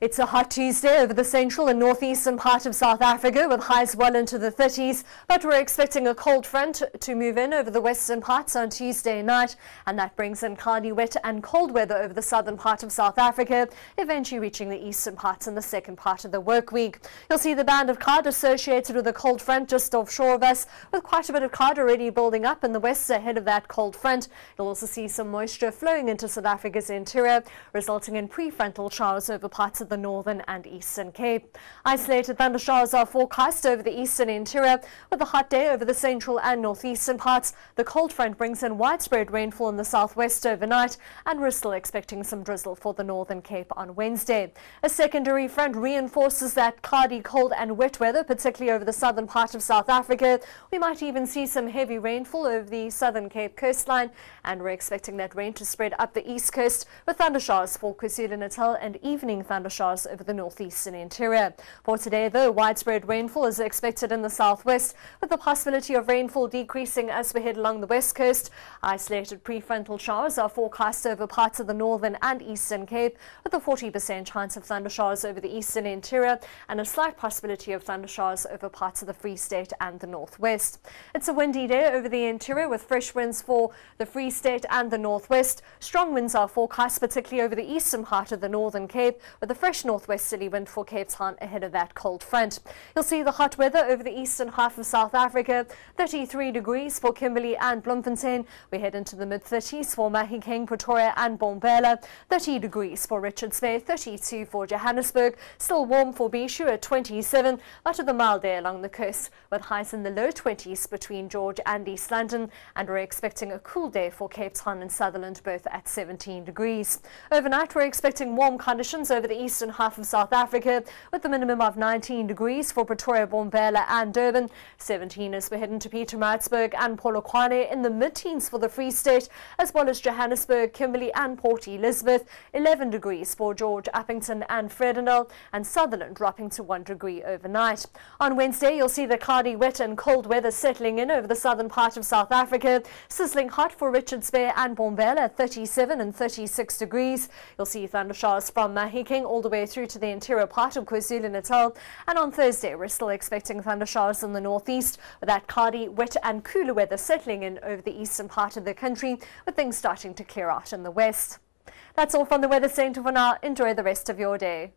It's a hot Tuesday over the central and northeastern part of South Africa with highs well into the 30s, but we're expecting a cold front to move in over the western parts on Tuesday night, and that brings in cloudy, wet and cold weather over the southern part of South Africa, eventually reaching the eastern parts in the second part of the work week. You'll see the band of cloud associated with a cold front just offshore of us, with quite a bit of cloud already building up in the west ahead of that cold front. You'll also see some moisture flowing into South Africa's interior, resulting in prefrontal showers over parts of the northern and eastern Cape. Isolated thundershowers are forecast over the eastern interior, with a hot day over the central and northeastern parts. The cold front brings in widespread rainfall in the southwest overnight, and we're still expecting some drizzle for the northern Cape on Wednesday. A secondary front reinforces that cloudy, cold and wet weather, particularly over the southern part of South Africa. We might even see some heavy rainfall over the southern Cape coastline, and we're expecting that rain to spread up the east coast, with thundershowers for KwaZulu-Natal and evening thundershowers over the northeastern interior. For today, though, widespread rainfall is expected in the southwest, with the possibility of rainfall decreasing as we head along the west coast. Isolated prefrontal showers are forecast over parts of the northern and eastern Cape, with a 40% chance of thundershowers over the eastern interior and a slight possibility of thundershowers over parts of the Free State and the northwest. It's a windy day over the interior, with fresh winds for the Free State and the northwest. Strong winds are forecast particularly over the eastern part of the northern Cape, with a fresh northwesterly wind for Cape Town ahead of that cold front. You'll see the hot weather over the eastern half of South Africa, 33 degrees for Kimberley and Bloemfontein. We head into the mid-30s for Mahikeng, Pretoria and Bombela, 30 degrees for Richards Bay, 32 for Johannesburg, still warm for Bishu at 27, but with a mild day along the coast, with highs in the low 20s between George and East London, and we're expecting a cool day for Cape Town and Sutherland, both at 17 degrees. Overnight, we're expecting warm conditions over the eastern half of South Africa, with a minimum of 19 degrees for Pretoria, Bombela and Durban, 17 as we head into Pietermaritzburg and Polokwane, in the mid-teens for the Free State, as well as Johannesburg, Kimberley and Port Elizabeth, 11 degrees for George, Uppington and Fredendal, and Sutherland dropping to 1 degree overnight. On Wednesday, you'll see the cloudy, wet and cold weather settling in over the southern part of South Africa, sizzling hot for Richards Bay and Bombela at 37 and 36 degrees. You'll see thundershowers from Mahikeng all the way through to the interior part of KwaZulu-Natal, and on Thursday we're still expecting thundershowers in the northeast, with that cloudy, wet and cooler weather settling in over the eastern part of the country, with things starting to clear out in the west. That's all from the Weather Centre for now. Enjoy the rest of your day.